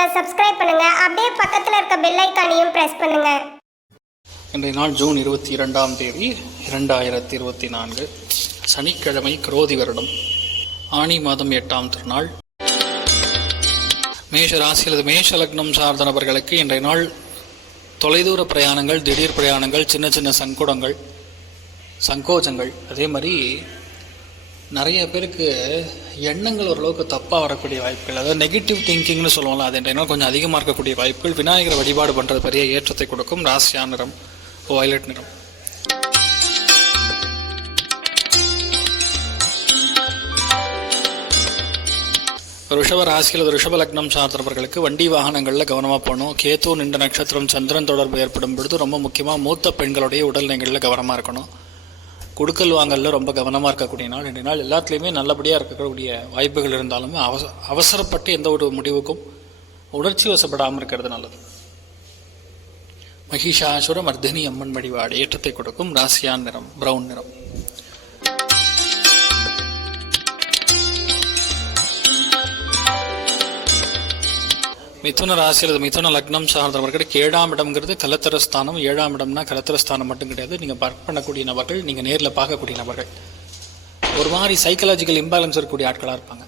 சேனலை சப்ஸ்கிரைப் பண்ணுங்க. அப்படியே பக்கத்தில் இருக்க பெல் ஐக்கானையும் பிரஸ் பண்ணுங்க. இன்றைய நாள் ஜூன் இருபத்தி இரண்டாம் தேதி இரண்டாயிரத்தி இருபத்தி நான்கு. சனிக்கிழமை குரோதி வருடம். ஆனி மாதம் எட்டாம் திருநாள். மேஷ ராசி அல்லது மேஷ லக்னம் சார்ந்த நபர்களுக்கு இன்றைய நாள் தொலைதூர பிரயாணங்கள் திடீர் பிரயாணங்கள் சின்ன சின்ன சங்கடங்கள் சங்கோஜங்கள். அதே மாதிரி நிறைய பேருக்கு எண்ணங்கள் ஓரளவுக்கு தப்பாக வரக்கூடிய வாய்ப்புகள் அதாவது நெகட்டிவ் திங்கிங்னு சொல்லுவோம்ல அது இன்றைய கொஞ்சம் அதிகமாக இருக்கக்கூடிய வாய்ப்புகள். விநாயகரை வழிபாடு பண்ணுறது பெரிய ஏற்றத்தை கொடுக்கும். ராசியா நிறம் வயலட் நிறம். ரிஷப ராசியில் ரிஷப லக்னம் சார்ந்தவர்களுக்கு வண்டி வாகனங்களில் கவனமாக போகணும். கேத்து நின்ற நட்சத்திரம் சந்திரன் தொடர்பு ஏற்படும் பொழுது ரொம்ப முக்கியமாக மூத்த பெண்களுடைய உடல்நிலைகளில் கவனமாக இருக்கணும். கொடுக்கல் வாங்கல்ல ரொம்ப கவனமாக இருக்கக்கூடிய நாள். ரெண்டு நாள் எல்லாத்துலேயுமே நல்லபடியாக இருக்கக்கூடிய வாய்ப்புகள் இருந்தாலுமே அவச அவசரப்பட்டு எந்த ஒரு முடிவுக்கும் உணர்ச்சி வசப்படாமல் இருக்கிறது நல்லது. மகிஷாசுர மர்தினி அம்மன் வழிபாடு ஏற்றத்தை கொடுக்கும் ராசியான் நிறம் ப்ரௌன் நிறம். மிதுன ராசி அல்லது மிதுன லக்னம் சார்ந்தவர்களுக்கு ஏழாம் இடம்ங்கிறது கலத்தரஸ்தானம் ஏழாம் இடம்னா கலத்தரஸ்தானம் மட்டும் கிடையாது. நீங்கள் ஒர்க் பண்ணக்கூடிய நபர்கள் நீங்கள் நேரில் பார்க்கக்கூடிய நபர்கள். ஒரு மாதிரி சைக்கலாஜிக்கல் இம்பேலன்ஸ் இருக்கக்கூடிய ஆட்களாக இருப்பாங்க.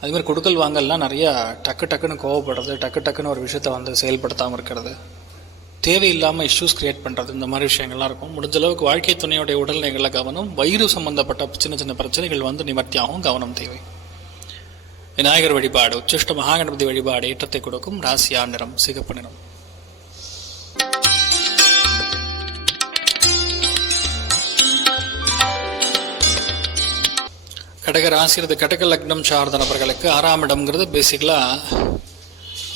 அதே மாதிரி கொடுக்கல் வாங்கல்லாம் நிறையா டக்கு டக்குன்னு கோவப்படுறது டக்கு டக்குன்னு ஒரு விஷயத்தை வந்து செயல்படுத்தாமல் இருக்கிறது. தேவையில்லாமல் இஷ்யூஸ் கிரியேட் பண்ணுறது இந்த மாதிரி விஷயங்கள்லாம் இருக்கும். முடிஞ்ச அளவுக்கு வாழ்க்கை துணையுடைய உடல்நிலைகளில் கவனம் வயிறு சம்பந்தப்பட்ட சின்ன சின்ன பிரச்சனைகள் வந்து நிவர்த்தியாகவும் கவனம் தேவை. விநாயகர் வழிபாடு உச்சிஷ்ட மகாகணபதி வழிபாடு ஏற்றத்தை கொடுக்கும் ராசியா நிறம் சிகப்பு நிறம். கடக ராசி கடக லக்னம் சார்ந்த நபர்களுக்கு ஆறாம் இடம்ங்கிறது பேசிக்கலாக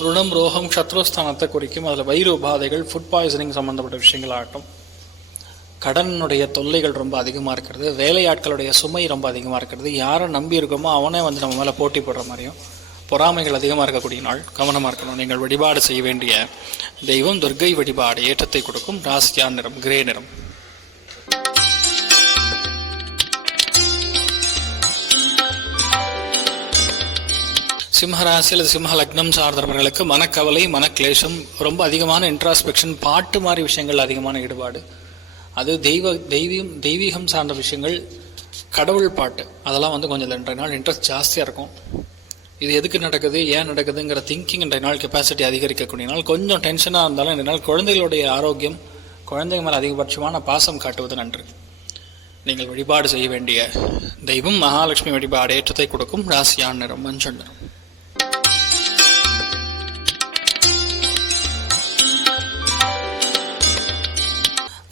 ருணம் ரோகம் சத்ருஸ்தானத்தை குறிக்கும் அதில் வயிறு உபாதைகள் ஃபுட் பாய்சனிங் சம்மந்தப்பட்ட விஷயங்கள் ஆகட்டும். கடனுடைய தொல்லைகள் ரொம்ப அதிகமாக இருக்கிறது வேலையாட்களுடைய சுமை ரொம்ப அதிகமாக இருக்கிறது. யாரை நம்பி இருக்கோமோ அவனே வந்து நம்ம மேலே போட்டி போடுற மாதிரியும் பொறாமைகள் அதிகமாக இருக்கக்கூடிய நாள் கவனமாக இருக்கணும். நீங்கள் வழிபாடு செய்ய வேண்டிய தெய்வம் துர்க்கை வழிபாடு ஏற்றத்தை கொடுக்கும் ராசியா நிறம் கிரே நிறம். சிம்மராசி அல்லது சிம்ம லக்னம் சார்ந்தவர்களுக்கு மனக்கவலை மனக்லேஷம் ரொம்ப அதிகமான இன்ட்ராஸ்பெக்ஷன் பாட்டு மாதிரி விஷயங்கள் அதிகமான ஈடுபாடு. அது தெய்வ தெய்வீகம் தெய்வீகம் சார்ந்த விஷயங்கள் கடவுள் பாட்டு அதெல்லாம் வந்து கொஞ்சம் ரெண்டு நாள் இன்ட்ரெஸ்ட் ஜாஸ்தியாக இருக்கும். இது எதுக்கு நடக்குது ஏன் நடக்குதுங்கிற திங்கிங் இன்றைய நாள் கெப்பாசிட்டி அதிகரிக்கக்கூடிய நாள் கொஞ்சம் டென்ஷனாக இருந்தாலும் இன்றைய நாள் குழந்தைகளுடைய ஆரோக்கியம் குழந்தைங்க மேலே அதிகபட்சமான பாசம் காட்டுவது நன்று. நீங்கள் வழிபாடு செய்ய வேண்டிய தெய்வம் மகாலட்சுமி வழிபாடு ஏற்றத்தை கொடுக்கும் ராசியான் நிறம் மஞ்சள் நிறம்.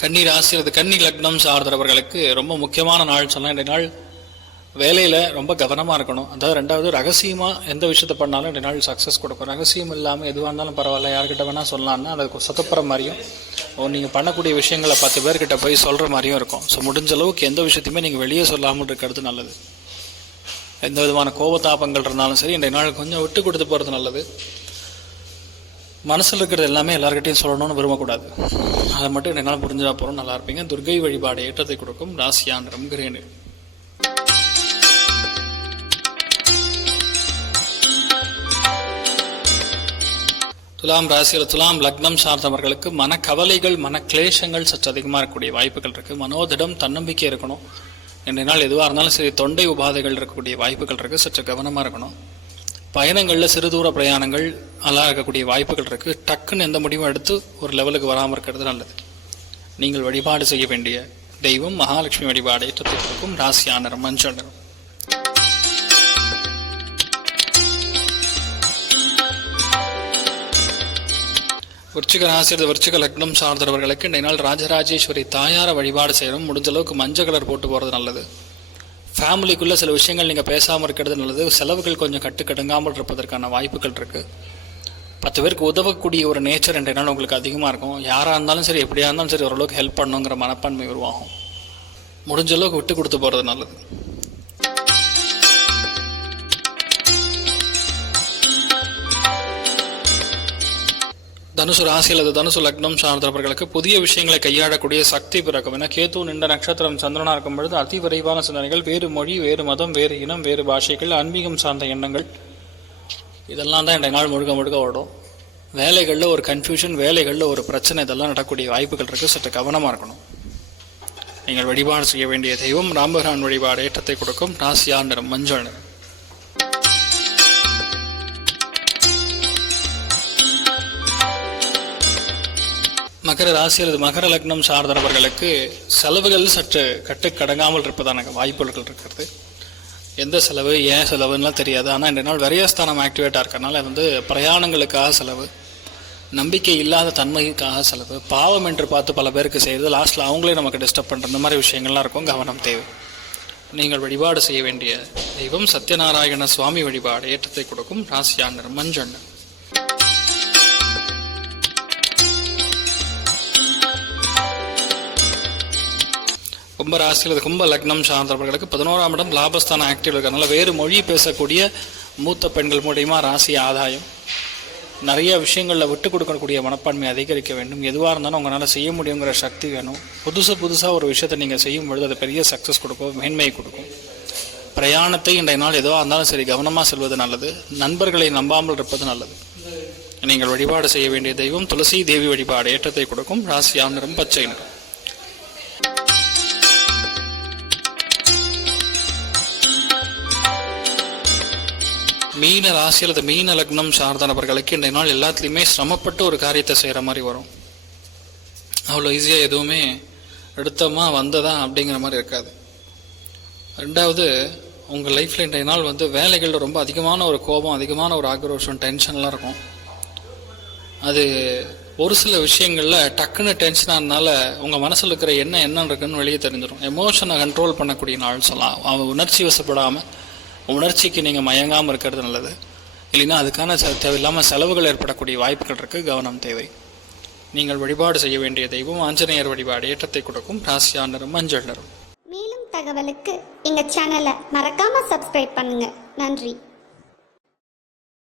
கன்னி ராசி அல்லது கன்னி லக்னம் சார்ந்தவர்களுக்கு ரொம்ப முக்கியமான நாள் சொன்னால் இந்த நாள் வேலையில் ரொம்ப கவனமாக இருக்கணும். அதாவது ரெண்டாவது ரகசியமாக எந்த விஷயத்த பண்ணாலும் இந்த நாள் சக்ஸஸ் கொடுக்கும். ரகசியம் இல்லாமல் எதுவாக இருந்தாலும் பரவாயில்ல யார்கிட்ட வேணால் சொல்லலாம்னா அதை சொதப்புற மாதிரியும் நீங்கள் பண்ணக்கூடிய விஷயங்களை பத்து பேர்கிட்ட போய் சொல்கிற மாதிரியும் இருக்கும். ஸோ முடிஞ்ச அளவுக்கு எந்த விஷயத்தையுமே நீங்கள் வெளியே சொல்லாமல் இருக்கிறது நல்லது. எந்த விதமான கோபத்தாபங்கள் இருந்தாலும் சரி இன்றைய நாள் கொஞ்சம் விட்டு கொடுத்து போகிறது நல்லது. மனசில் இருக்கிறது எல்லாமே எல்லாருக்கிட்டையும் சொல்லணும்னு விரும்பக்கூடாது. அதை மட்டும் என்னால் புரிஞ்சா போகிறோம் நல்லா இருப்பீங்க. துர்கை வழிபாடு ஏற்றத்தை கொடுக்கும். ராசியான் நிறம் கிரேனு துலாம் ராசியில் துலாம் லக்னம் சார்ந்தவர்களுக்கு மனக்கவலைகள் மனக்லேஷங்கள் சற்று அதிகமாக இருக்கக்கூடிய வாய்ப்புகள் இருக்குது மனோதிடம் தன்னம்பிக்கை இருக்கணும். இன்றைய நாள் எதுவாக இருந்தாலும் சரி தொண்டை உபாதைகள் இருக்கக்கூடிய வாய்ப்புகள் இருக்குது சற்று கவனமாக இருக்கணும். பயணங்களில் சிறு தூர பிரயாணங்கள் நல்லா இருக்கக்கூடிய வாய்ப்புகள் இருக்குது டக்குன்னு எந்த முடிவும் எடுத்து ஒரு லெவலுக்கு வராமல் இருக்கிறது நல்லது. நீங்கள் வழிபாடு செய்ய வேண்டிய தெய்வம் மகாலட்சுமி வழிபாடு ஏற்றத்தை கொடுக்கும் ராசியா நிறம் மஞ்சள் நிறம். விருச்சிக ராசியர் விருச்சிக லக்னம் சார்ந்தவர்களுக்கு இன்றைய நாள் ராஜராஜேஸ்வரி தாயார வழிபாடு செய்யணும். முடிஞ்ச அளவுக்கு மஞ்சள் கலர் போட்டு போகிறது நல்லது. ஃபேமிலிக்குள்ளே சில விஷயங்கள் நீங்கள் பேசாமல் இருக்கிறது நல்லது. செலவுகள் கொஞ்சம் கட்டுக்கடுங்காமல் இருப்பதற்கான வாய்ப்புகள் இருக்குது பத்து பேருக்கு உதவக்கூடிய ஒரு நேச்சர் என்றனால் உங்களுக்கு அதிகமாக இருக்கும். யாராக இருந்தாலும் சரி எப்படியா இருந்தாலும் சரி ஓரளவுக்கு ஹெல்ப் பண்ணுங்கிற மனப்பான்மை உருவாகும். முடிஞ்ச அளவுக்கு விட்டு கொடுத்து போகிறது நல்லது. தனுசு ராசி அல்லது தனுசு லக்னம் சார்ந்தவர்களுக்கு புதிய விஷயங்களை கையாளக்கூடிய சக்தி பிறக்கும். என கேத்து நின்ற நட்சத்திரம் சந்திரனா இருக்கும் பொழுது அதி விரைவான சிந்தனைகள் வேறு மொழி வேறு மதம் வேறு இனம் வேறு பாஷைகள் ஆன்மீகம் சார்ந்த எண்ணங்கள். இதெல்லாம் தான் இந்த நாள் முழுக்க முழுக்க ஓடும். வேலைகளில் ஒரு கன்ஃபியூஷன் வேலைகளில் ஒரு பிரச்சனை இதெல்லாம் நடக்கக்கூடிய வாய்ப்புகள் இருக்குது சற்று கவனமாக இருக்கணும். நீங்கள் வழிபாடு செய்ய வேண்டிய தெய்வம் ராம்பகரான் வழிபாடு ஏற்றத்தை கொடுக்கும். ராசியா நிறம் மஞ்சள் நிறம். மகர ராசி அல்லது மகர லக்னம் சார்ந்தவர்களுக்கு செலவுகள் சற்று கட்டுக்கடங்காமல் இருப்பதான வாய்ப்புகள் இருக்கிறது. எந்த செலவு ஏன் செலவுலாம் தெரியாது. ஆனால் இந்த நாள் விரயஸ்தானம் ஆக்டிவேட்டாக இருக்கறனால வந்து பிரயாணங்களுக்காக செலவு நம்பிக்கை இல்லாத தன்மைக்காக செலவு பாவம் என்று பார்த்து பல பேருக்கு செய்து லாஸ்ட்டில் அவங்களே நமக்கு டிஸ்டர்ப் பண்ணுற இந்த மாதிரி விஷயங்கள்லாம் இருக்கும். கவனம் தேவை. நீங்கள் வழிபாடு செய்ய வேண்டிய தெய்வம் சத்யநாராயண சுவாமி வழிபாடு ஏற்றத்தை கொடுக்கும். ராசியாண்டர் மஞ்சள் கும்ப ராசி கும்ப லக்னம் சார்ந்தவர்களுக்கு பதினோராம் இடம் லாபஸ்தானம் ஆக்டிவ் இருக்கிறதுனால வேறு மொழி பேசக்கூடிய மூத்த பெண்கள் மூலியமா ராசி ஆதாயம். நிறைய விஷயங்களில் விட்டு கொடுக்கக்கூடிய மனப்பான்மை அதிகரிக்க வேண்டும். எதுவாக இருந்தாலும் உங்களால் செய்ய முடியுங்கிற சக்தி வேணும். புதுசு புதுசாக ஒரு விஷயத்தை நீங்கள் செய்யும் பொழுது அது பெரிய சக்ஸஸ் கொடுக்கும் மேன்மையை கொடுக்கும். பிரயாணத்தை இன்றைய நாள் எதுவாக இருந்தாலும் சரி கவனமாக செல்வது நல்லது. நண்பர்களை நம்பாமல் இருப்பது நல்லது. நீங்கள் வழிபாடு செய்ய வேண்டிய தெய்வம் துளசி தேவி வழிபாடு ஏற்றத்தை கொடுக்கும். ராசி நிறம் பச்சை நிறம். மீன ராசி அல்லது மீன லக்னம் சார்ந்த நபர்களுக்கு இன்றைய நாள் எல்லாத்துலேயுமே சிரமப்பட்டு ஒரு காரியத்தை செய்கிற மாதிரி வரும். அவ்வளோ ஈஸியாக எதுவுமே எடுத்தமாக வந்ததா அப்படிங்கிற மாதிரி இருக்காது. ரெண்டாவது உங்கள் லைஃப்பில் இன்றைய நாள் வந்து வேலைகளில் ரொம்ப அதிகமான ஒரு கோபம் அதிகமான ஒரு ஆக்ரோஷம் டென்ஷன்லாம் இருக்கும். அது ஒரு சில விஷயங்களில் டக்குன்னு டென்ஷன் ஆனதுனால உங்கள் மனசில் இருக்கிற என்ன என்ன இருக்குன்னு வெளியே தெரிஞ்சிடும். எமோஷனை கண்ட்ரோல் பண்ணக்கூடிய நாள் சொல்லலாம். அவன் உணர்ச்சி வசப்படாமல் உணர்ச்சிக்கு நீங்கள் மயங்காமல் இருக்கிறது நல்லது. இல்லைன்னா அதுக்கான செ- தேவையில்லாமல் செலவுகள் ஏற்படக்கூடிய வாய்ப்புகள் இருக்குது கவனம் தேவை. நீங்கள் வழிபாடு செய்ய வேண்டிய தெய்வம் ஆஞ்சநேயர் வழிபாடு ஏற்றத்தை கொடுக்கும் ராசியா மஞ்சள் நிறம் மேலும் தகவலுக்கு எங்கள் சேனலை மறக்காமல் சப்ஸ்கிரைப் பண்ணுங்கள் நன்றி.